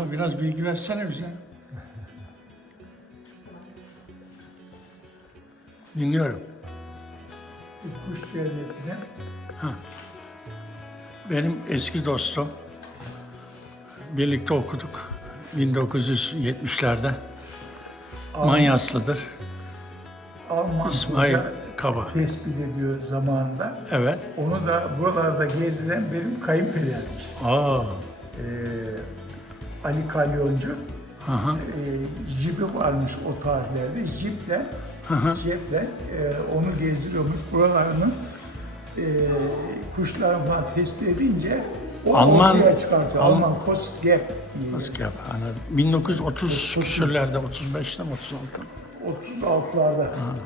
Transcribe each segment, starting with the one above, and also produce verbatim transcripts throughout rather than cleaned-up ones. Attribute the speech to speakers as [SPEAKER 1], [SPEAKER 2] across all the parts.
[SPEAKER 1] Baba biraz bilgi versene bize. Dinliyorum.
[SPEAKER 2] Bir kuş cennetine
[SPEAKER 1] Ha. Benim eski dostum. Birlikte okuduk. bin dokuz yüz yetmişlerde. Manyaslıdır.
[SPEAKER 2] Alman
[SPEAKER 1] İsmail
[SPEAKER 2] hoca
[SPEAKER 1] Kaba.
[SPEAKER 2] tespit ediyor zamanında.
[SPEAKER 1] Evet.
[SPEAKER 2] Onu da buralarda gezilen benim kayınpedermiş.
[SPEAKER 1] Aa.
[SPEAKER 2] Ee, Ali Kalyoncu.
[SPEAKER 1] Hı hı.
[SPEAKER 2] E, jipi varmış o tarihlerde. Jiple,
[SPEAKER 1] Hı hı.
[SPEAKER 2] jiple e, onu gezdiriyormuş. Buralarını e, kuşlarını falan tespit edince o
[SPEAKER 1] Alman-
[SPEAKER 2] ortaya çıkartıyor.
[SPEAKER 1] Alman-
[SPEAKER 2] Alman Kosgep diye.
[SPEAKER 1] Nasıl yap? Anladım. bin dokuz yüz otuz küsürlerde, otuz beşte mi, otuz altıda mı?
[SPEAKER 2] otuz altılarda.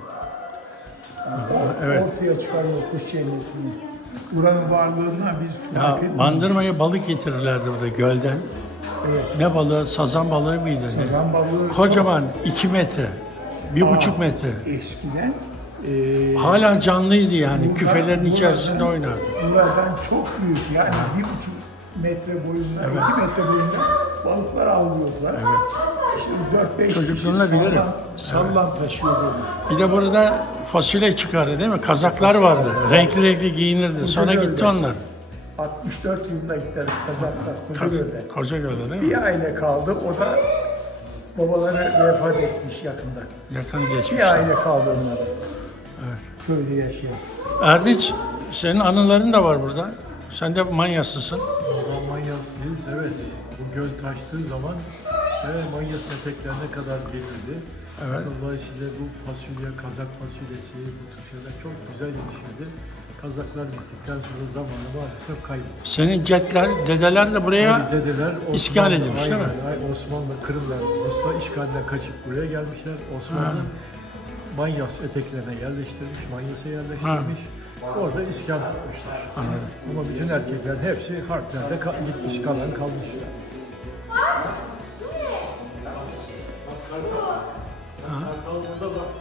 [SPEAKER 2] O
[SPEAKER 1] evet.
[SPEAKER 2] ortaya çıkarıyor kuş cennetini. Buranın varlığından biz fark
[SPEAKER 1] Ya
[SPEAKER 2] etmedik.
[SPEAKER 1] Bandırma'ya balık getirirlerdi burada gölden.
[SPEAKER 2] Evet.
[SPEAKER 1] Ne balığı? Sazan balığı mıydı?
[SPEAKER 2] Sazan balığı
[SPEAKER 1] Kocaman iki metre, bir
[SPEAKER 2] çok-
[SPEAKER 1] buçuk metre.
[SPEAKER 2] eskiden e,
[SPEAKER 1] Hala canlıydı yani.
[SPEAKER 2] Buradan-
[SPEAKER 1] Küfelerin içerisinde
[SPEAKER 2] buradan-
[SPEAKER 1] oynardı.
[SPEAKER 2] Buradan çok büyük yani bir buçuk metre boyunda, iki metre boyunda balıklar avlıyordular. Şimdi dört beş kişi
[SPEAKER 1] Çocukluğumda bilirim.
[SPEAKER 2] sallan, sallan taşıyordu.
[SPEAKER 1] Bir de burada fasulye çıkardı değil mi? Kazaklar vardı. Renkli renkli giyinirdi. Sonra
[SPEAKER 2] Kuzey
[SPEAKER 1] gitti
[SPEAKER 2] Göl'de.
[SPEAKER 1] onlar.
[SPEAKER 2] altmış dört yılında gittiler Kazaklar, Kozagöl'de.
[SPEAKER 1] Kocagöl'de değil mi?
[SPEAKER 2] Bir aile kaldı, o da babaları vefat etmiş yakında.
[SPEAKER 1] Yakın geçmiş.
[SPEAKER 2] Bir aile kaldı onlar,
[SPEAKER 1] Evet.
[SPEAKER 2] köyde yaşayan.
[SPEAKER 1] Erdinç, senin anıların da var burada. Sen de Manyaslısın.
[SPEAKER 3] Valla Manyaslıyız, evet. Bu göl taştığı zaman evet, Manyas'ın eteklerine kadar gelirdi.
[SPEAKER 1] Evet.
[SPEAKER 3] Dolayısıyla bu fasulye, Kazak fasulyesi, bu tür şeyler çok güzel yetişirdi. Kazaklar gittikten sonra zamanı maalesef kayboldu.
[SPEAKER 1] Senin cetler, dedeler de buraya
[SPEAKER 3] Yani dedeler
[SPEAKER 1] iskan
[SPEAKER 3] Osmanlı-
[SPEAKER 1] edilmiş değil mi?
[SPEAKER 3] aynen, aynen, Osmanlı, Kırım'dan, Rusya işgalinden kaçıp buraya gelmişler. Osmanlı Manyas eteklerine yerleştirmiş, Manyas'a yerleştirmiş. Orada iskan tutmuşlar.
[SPEAKER 1] Anladım.
[SPEAKER 3] Ama bütün erkeklerin hepsi harplerde ka- gitmiş, kalan kalmış. Kartal burada bak.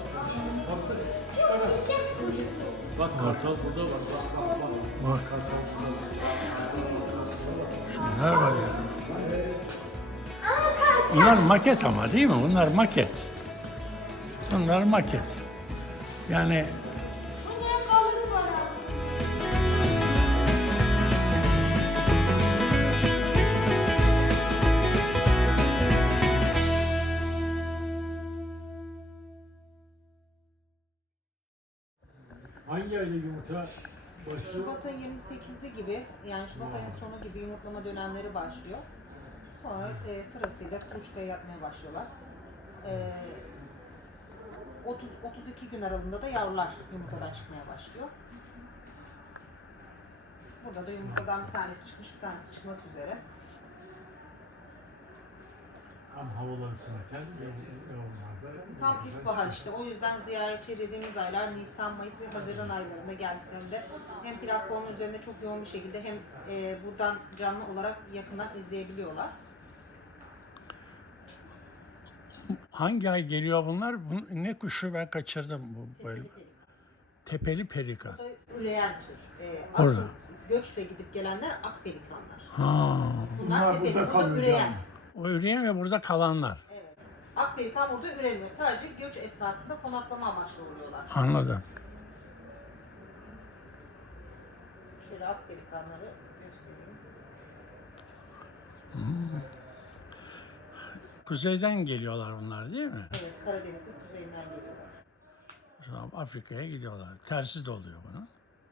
[SPEAKER 3] Bak kartal burada bak. Bak bak bak.
[SPEAKER 1] Bak.
[SPEAKER 3] Kartal burada bak.
[SPEAKER 1] Bunlar var ya. Bunlar maket ama değil mi? Bunlar maket. Bunlar maket. Yani
[SPEAKER 3] Hangi ayda yumurta başlıyor?
[SPEAKER 4] Şubat ayı yirmi sekizi gibi, yani Şubat ayının sonu gibi yumurtlama dönemleri başlıyor. Sonra e, sırasıyla kuluçkaya yatmaya başlıyorlar. E, otuz otuz iki gün aralığında da yavrular yumurtadan çıkmaya başlıyor. Burada da yumurtadan bir tanesi çıkmış, bir tanesi çıkmak üzere.
[SPEAKER 3] Tam havalar ısınırken yavrularda.
[SPEAKER 4] Tam ilkbahar işte, o yüzden ziyaretçi dediğimiz aylar Nisan, Mayıs ve Haziran aylarında geldiklerinde hem platformun üzerinde çok yoğun bir şekilde hem e, buradan canlı olarak yakından izleyebiliyorlar.
[SPEAKER 1] hangi ay geliyor bunlar? Bu, ne kuşu ben kaçırdım bu böyle. Tepeli pelikan.
[SPEAKER 4] Bu da üreyen tür. E,
[SPEAKER 1] Orada.
[SPEAKER 4] asıl göçle gidip gelenler akpelikanlar.
[SPEAKER 1] Ha.
[SPEAKER 4] Bunlar,
[SPEAKER 2] Bunlar
[SPEAKER 4] tepeli,
[SPEAKER 2] burada
[SPEAKER 4] bu da
[SPEAKER 2] kalıyor
[SPEAKER 4] üreyen.
[SPEAKER 2] yani.
[SPEAKER 1] O üreyen ve burada kalanlar.
[SPEAKER 4] Evet. Akpelikan burada üremiyor. Sadece göç esnasında konaklama amaçlı oluyorlar.
[SPEAKER 1] Anladım.
[SPEAKER 4] Şöyle akpelikanları göstereyim.
[SPEAKER 1] Kuzeyden geliyorlar bunlar değil mi?
[SPEAKER 4] Evet, Karadeniz'in kuzeyinden geliyorlar.
[SPEAKER 1] Sonra Afrika'ya gidiyorlar. Tersi de oluyor bunun.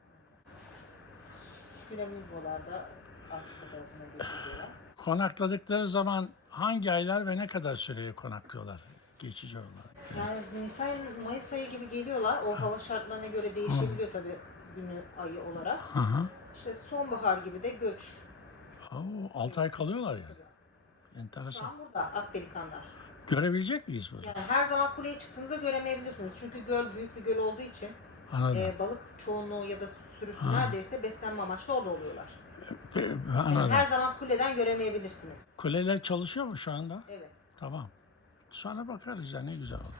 [SPEAKER 4] Flamingolar da Afrika tarafına götürüyorlar.
[SPEAKER 1] Konakladıkları zaman hangi aylar ve ne kadar süreye konaklıyorlar geçici olarak?
[SPEAKER 4] Yani Nisan, Mayıs ayı gibi geliyorlar. O hava şartlarına göre değişebiliyor tabii günü, ayı olarak.
[SPEAKER 1] Hı hı.
[SPEAKER 4] İşte sonbahar gibi de göç.
[SPEAKER 1] altı ay kalıyorlar ya.
[SPEAKER 4] Şu
[SPEAKER 1] Enteresan.
[SPEAKER 4] an burada akpelikanlar.
[SPEAKER 1] Görebilecek miyiz bunu?
[SPEAKER 4] Yani her zaman kuleye çıktığınızda göremeyebilirsiniz. Çünkü göl büyük bir göl olduğu için
[SPEAKER 1] Anladım.
[SPEAKER 4] e, balık çoğunluğu ya da sürüsü
[SPEAKER 1] Ha.
[SPEAKER 4] neredeyse beslenme amaçlı orada oluyorlar.
[SPEAKER 1] Pe-
[SPEAKER 4] Yani
[SPEAKER 1] Anladım.
[SPEAKER 4] her zaman kuleden göremeyebilirsiniz.
[SPEAKER 1] Kuleler çalışıyor mu şu anda?
[SPEAKER 4] Evet.
[SPEAKER 1] Tamam. Sonra bakarız ya ne güzel olur.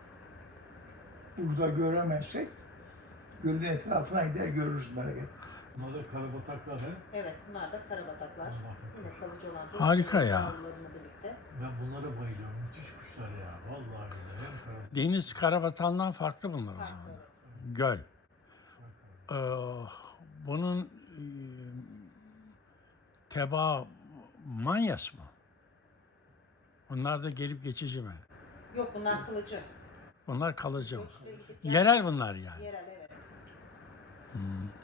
[SPEAKER 2] Burada göremezsek gölün etrafına gider görürüz merak etme.
[SPEAKER 3] Bunlar da karabataklar he.
[SPEAKER 4] Evet, bunlar da karabataklar. Yine kalıcı olan.
[SPEAKER 1] Harika ya.
[SPEAKER 4] yavrularıyla birlikte.
[SPEAKER 3] Ben bunlara bayılıyorum. Müthiş kuşlar ya. Vallahi billahi. Hem karabatak.
[SPEAKER 1] Deniz karabatandan farklı bunlar o
[SPEAKER 4] Farklı,
[SPEAKER 1] zaman.
[SPEAKER 4] evet.
[SPEAKER 1] Göl. Ee, bunun e, tebaa manyas mı? Bunlar da gelip geçici mi?
[SPEAKER 4] Yok, bunlar kılıcı.
[SPEAKER 1] Bunlar kalıcı mı?
[SPEAKER 4] Göçle gidip gel-
[SPEAKER 1] Yerel bunlar yani.
[SPEAKER 4] Yerel, evet.
[SPEAKER 1] Hmm.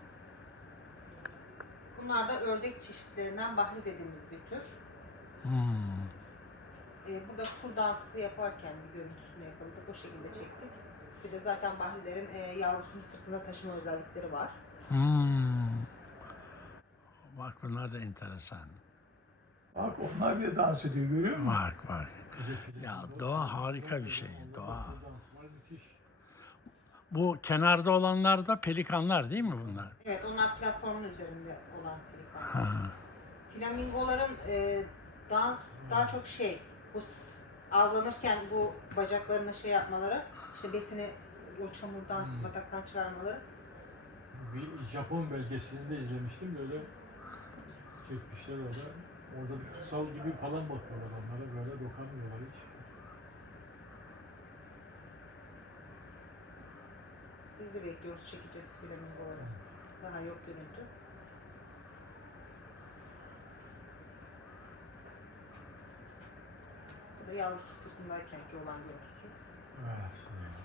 [SPEAKER 4] Bunlar da ördek çeşitlerinden bahri dediğimiz bir tür.
[SPEAKER 1] Hmm.
[SPEAKER 4] Ee, burada kur dansı yaparken bir görüntüsünü yakaladık. O şekilde çektik. Bir de zaten bahrilerin e, yavrusunu sırtında taşıma özellikleri var.
[SPEAKER 1] Hmm. Bak bunlar da enteresan.
[SPEAKER 2] Bak onlar bile dans ediyor, görüyor musun?
[SPEAKER 1] Bak bak. Ya doğa harika bir şey. Doğa.
[SPEAKER 3] Danslar müthiş.
[SPEAKER 1] Bu kenarda olanlar da pelikanlar değil mi bunlar?
[SPEAKER 4] Evet, onlar platformun üzerinde olan pelikanlar.
[SPEAKER 1] Ha.
[SPEAKER 4] Flamingoların e, dans daha çok şey, bu s- avlanırken bu bacaklarına şey yapmaları, işte besini o çamurdan,
[SPEAKER 3] Hmm.
[SPEAKER 4] bataktan çıkarmaları.
[SPEAKER 3] Bir Japon belgeselinde izlemiştim. Böyle çekmişler orada. Orada bir kutsal gibi falan bakıyorlar onlara. Böyle dokanmıyorlar hiç.
[SPEAKER 4] Biz de bekliyoruz, çekeceğiz flamingoları. Daha yok görüntü. Bu da yavrusu sırtındaykenki olan görüntüsü.
[SPEAKER 3] Evet.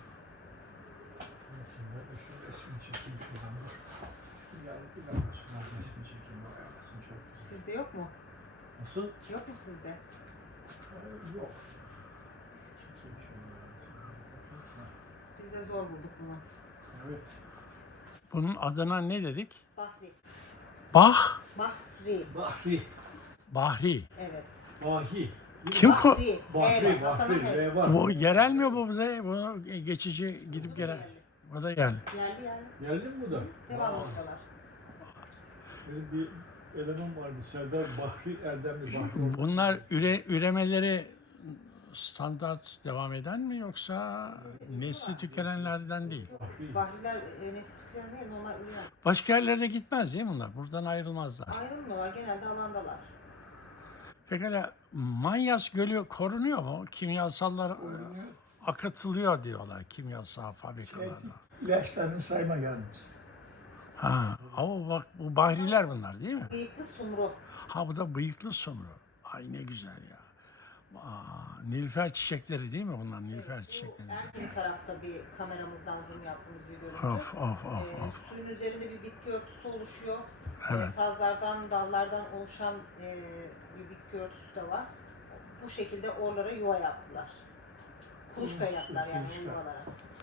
[SPEAKER 3] Bakayım ben de şu resmini çekeyim şuradan. Dur. Yani bir dakika şuradan resmini çekeyim. Resim çok güzel.
[SPEAKER 4] Sizde yok mu?
[SPEAKER 3] Nasıl?
[SPEAKER 4] Yok mu sizde?
[SPEAKER 3] Ee, Yok. Çekeyim şunu.
[SPEAKER 4] Biz de zor bulduk bunu.
[SPEAKER 3] Evet.
[SPEAKER 1] Bunun adına ne dedik?
[SPEAKER 4] Bahri.
[SPEAKER 1] Bah,
[SPEAKER 4] Bahri.
[SPEAKER 3] Bahri.
[SPEAKER 1] Bahri.
[SPEAKER 4] Evet.
[SPEAKER 3] Bahi.
[SPEAKER 1] Kim ko?
[SPEAKER 4] Bahri.
[SPEAKER 3] Bahri.
[SPEAKER 4] Evet, Hasan'ın
[SPEAKER 3] Bahri.
[SPEAKER 4] es-
[SPEAKER 3] V var.
[SPEAKER 1] Bu yerel mi bu da? Bu geçici gidip gelen. O da yerli.
[SPEAKER 4] Yerli yerli.
[SPEAKER 3] Geldi mi bu da?
[SPEAKER 4] Devamlıdalar.
[SPEAKER 3] Benim bir eleman vardı. Serdar Bahri Erdemli. Bahri.
[SPEAKER 1] Bunlar üre, üremeleri standart devam eden mi yoksa nesli tükenenlerden değil?
[SPEAKER 3] Bahri.
[SPEAKER 4] Bahriler e, nesli tükenen değil, normal ürün.
[SPEAKER 1] Başka yerlere gitmez değil mi bunlar? Buradan ayrılmazlar.
[SPEAKER 4] Ayrılmıyorlar, genelde alandalar.
[SPEAKER 1] Pekala Manyas Gölü korunuyor mu? Kimyasallar e, akıtılıyor diyorlar kimyasal fabrikalarda.
[SPEAKER 2] İlaçlarını sayma yalnız.
[SPEAKER 1] Ha, ama bak bu bahriler bunlar değil mi?
[SPEAKER 4] Bıyıklı sumru.
[SPEAKER 1] Ha bu da bıyıklı sumru. Ay ne güzel ya. Aa, Nilüfer çiçekleri değil mi bunlar? Nilüfer çiçekleri.
[SPEAKER 4] En tarafta bir kameramızdan zoom yaptığımız bir görüntü.
[SPEAKER 1] Of of of
[SPEAKER 4] Ee,
[SPEAKER 1] of.
[SPEAKER 4] suyun üzerinde bir bitki örtüsü oluşuyor.
[SPEAKER 1] Evet.
[SPEAKER 4] Ee, sazlardan, dallardan oluşan e, bir bitki örtüsü de var. Bu şekilde oralara yuva yaptılar. Kuluçka yaptılar yani
[SPEAKER 2] Kuluçka.
[SPEAKER 4] yuvalara.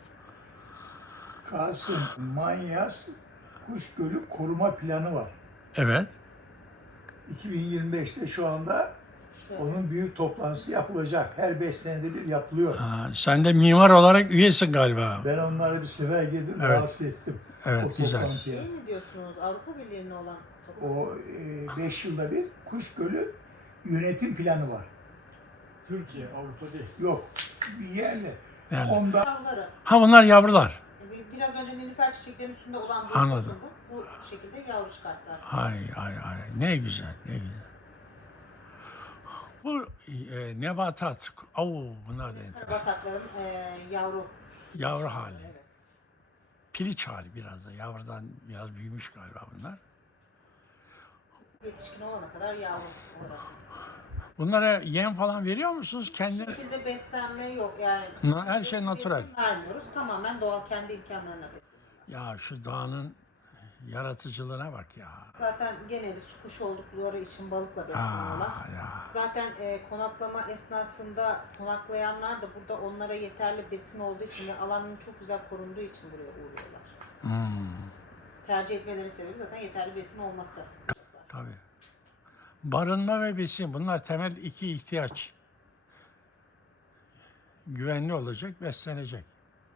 [SPEAKER 2] Kasım Manyas Kuş Gölü koruma planı var.
[SPEAKER 1] Evet.
[SPEAKER 2] iki bin yirmi beşte şu anda
[SPEAKER 4] Şöyle.
[SPEAKER 2] onun büyük toplantısı yapılacak. Her beş senede bir yapılıyor.
[SPEAKER 1] Ha, sen de mimar olarak üyesin galiba.
[SPEAKER 2] Ben onlara bir sefer girdim,
[SPEAKER 1] Evet.
[SPEAKER 2] rahatsız ettim.
[SPEAKER 1] Evet,
[SPEAKER 2] o
[SPEAKER 1] güzel.
[SPEAKER 2] toplantıya.
[SPEAKER 4] Şey mi diyorsunuz? Avrupa Birliği'ne olan
[SPEAKER 2] O beş yılda bir Kuş Gölü yönetim planı var.
[SPEAKER 3] Türkiye, Avrupa değil.
[SPEAKER 2] Yok, bir yerle.
[SPEAKER 1] Yani.
[SPEAKER 2] Onda
[SPEAKER 4] yavruları.
[SPEAKER 1] Ha bunlar yavrular.
[SPEAKER 4] E, Biraz önce nilüfer çiçeklerinin üstünde olan bir
[SPEAKER 1] Anladım.
[SPEAKER 4] kısım bu. Bu şekilde yavru çıkarttılar.
[SPEAKER 1] Ay ay ay ne güzel ne güzel. Bu e, nebatat. Oo, bunlar da enteresan.
[SPEAKER 4] Batakların e, yavru.
[SPEAKER 1] Yavru hali.
[SPEAKER 4] Evet.
[SPEAKER 1] Piliç hali biraz da. Yavrudan biraz büyümüş galiba bunlar.
[SPEAKER 4] Yetişkin olana kadar yavru olarak.
[SPEAKER 1] Bunlara yem falan veriyor musunuz?
[SPEAKER 4] Bu
[SPEAKER 1] Kendi
[SPEAKER 4] şekilde beslenme yok yani.
[SPEAKER 1] Na- her şey
[SPEAKER 4] Besin
[SPEAKER 1] natural.
[SPEAKER 4] vermiyoruz. Tamamen doğal kendi imkanlarına besleniyor.
[SPEAKER 1] Ya şu doğanın yaratıcılığına bak ya.
[SPEAKER 4] Zaten geneli su kuşu oldukları için balıkla
[SPEAKER 1] Aa,
[SPEAKER 4] besleniyorlar.
[SPEAKER 1] ya.
[SPEAKER 4] Zaten e, konaklama esnasında konaklayanlar da burada onlara yeterli besin olduğu için ve alanın çok güzel korunduğu için buraya uğruyorlar.
[SPEAKER 1] Hmm,
[SPEAKER 4] Tercih etmeleri sebebi zaten yeterli besin olması.
[SPEAKER 1] tabii. Barınma ve besin bunlar temel iki ihtiyaç. Güvenli olacak, beslenecek.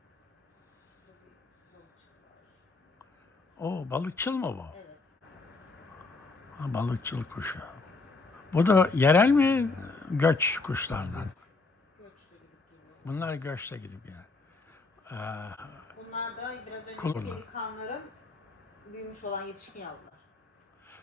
[SPEAKER 1] O balıkçıl mı bu?
[SPEAKER 4] Evet.
[SPEAKER 1] Ha, balıkçıl kuşu. Bu da yerel mi? Göç kuşlardan.
[SPEAKER 4] Göçle gidip geliyor.
[SPEAKER 1] Bunlar göçte gidip ya. Ee,
[SPEAKER 4] Bunlar da biraz önceki
[SPEAKER 1] Kullanma.
[SPEAKER 4] pelikanların büyümüş olan yetişkin yavrular.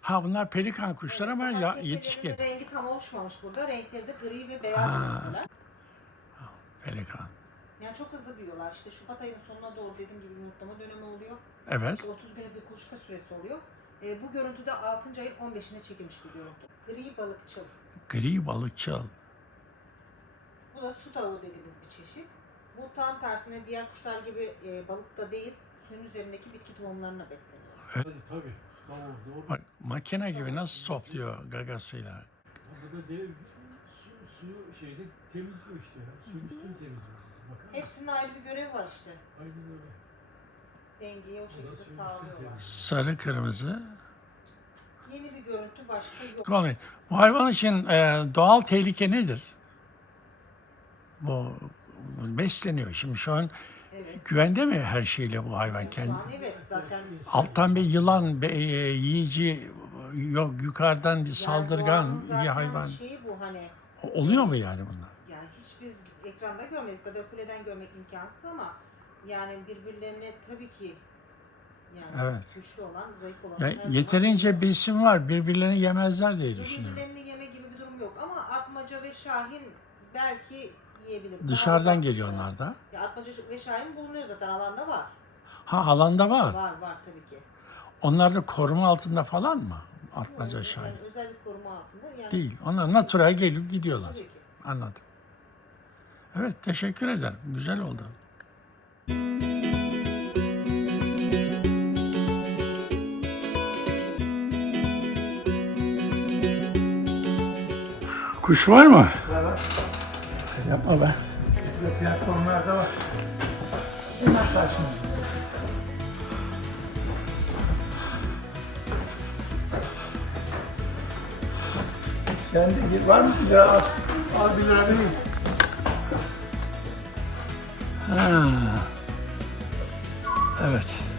[SPEAKER 1] Ha bunlar pelikan kuşlar ama ya,
[SPEAKER 4] Herkeslerinin
[SPEAKER 1] yetişkin.
[SPEAKER 4] rengi tam oluşmamış burada. Renkleri de gri ve beyaz
[SPEAKER 1] Ha.
[SPEAKER 4] renkler.
[SPEAKER 1] Pelikan.
[SPEAKER 4] Yani çok hızlı büyüyorlar. İşte Şubat ayının sonuna doğru dediğim gibi yumurtlama dönemi oluyor.
[SPEAKER 1] Evet.
[SPEAKER 4] otuz günlük bir kuluçka süresi oluyor. E, bu görüntüde altıncı ayın on beşinde çekilmiş bir görüntü. Gri balıkçıl.
[SPEAKER 1] Gri balıkçıl.
[SPEAKER 4] Bu da su tavuğu dediğimiz bir çeşit. Bu tam tersine diğer kuşlar gibi e, balık da değil, suyun üzerindeki bitki tohumlarına besleniyor.
[SPEAKER 3] Tabii tabii. Tamam doğru.
[SPEAKER 1] Bak makine gibi nasıl topluyor gagasıyla.
[SPEAKER 3] Burada de, su, suyu şeyde temizliyor işte ya. Suyun üstünü temizliyor. Bakın.
[SPEAKER 4] Hepsinin ayrı bir görevi var işte.
[SPEAKER 3] Aynen öyle.
[SPEAKER 4] Dengeyi o
[SPEAKER 3] suyun
[SPEAKER 4] şekilde
[SPEAKER 3] üstünü
[SPEAKER 4] sağlıyorlar.
[SPEAKER 3] temizliyor.
[SPEAKER 1] Sarı kırmızı.
[SPEAKER 4] Yeni bir görüntü başka yok.
[SPEAKER 1] Kolay. Bu hayvan için e, doğal tehlike nedir? Bu, bu besleniyor. Şimdi şu an
[SPEAKER 4] Evet.
[SPEAKER 1] güvende mi her şeyle bu hayvan
[SPEAKER 4] Şu
[SPEAKER 1] kendi?
[SPEAKER 4] an evet zaten.
[SPEAKER 1] Alttan bir yılan, bir, e, yiyici, yok yukarıdan bir
[SPEAKER 4] Yani
[SPEAKER 1] saldırgan
[SPEAKER 4] doğanın
[SPEAKER 1] bir
[SPEAKER 4] zaten
[SPEAKER 1] hayvan.
[SPEAKER 4] şeyi bu hani
[SPEAKER 1] O- Oluyor mu yani bunlar?
[SPEAKER 4] yani hiç biz ekranda görmedik ya da kuleden görmek imkansız ama yani birbirlerine tabii ki yani
[SPEAKER 1] Evet.
[SPEAKER 4] güçlü olan, zayıf olan.
[SPEAKER 1] Ya
[SPEAKER 4] her zaman
[SPEAKER 1] yeterince
[SPEAKER 4] yiyor.
[SPEAKER 1] besin var, birbirlerini yemezler diye düşünüyorum.
[SPEAKER 4] Birbirlerini yeme gibi bir durum yok ama atmaca ve şahin belki yiyebilir. Daha
[SPEAKER 1] Dışarıdan
[SPEAKER 4] uzak
[SPEAKER 1] geliyor
[SPEAKER 4] kuşlar.
[SPEAKER 1] onlar da.
[SPEAKER 4] Ya atmaca ve şahin bulunuyor zaten alanda var.
[SPEAKER 1] Ha alanda var.
[SPEAKER 4] Var var tabii ki.
[SPEAKER 1] Onlar da koruma altında falan mı? Atmaca
[SPEAKER 4] Yani
[SPEAKER 1] şahin.
[SPEAKER 4] özel bir koruma altında. Yani
[SPEAKER 1] Değil. Onlar natural gelip gidiyorlar.
[SPEAKER 4] tabii ki.
[SPEAKER 1] Anladım. Evet, teşekkür ederim. Güzel oldu. Kuş var mı?
[SPEAKER 2] Var.
[SPEAKER 1] Yapma be.
[SPEAKER 2] Platformlarda var. Bunlar karşımızda. Sen de var mı bir lira al. Al bir lira vereyim.
[SPEAKER 1] Ha. Evet.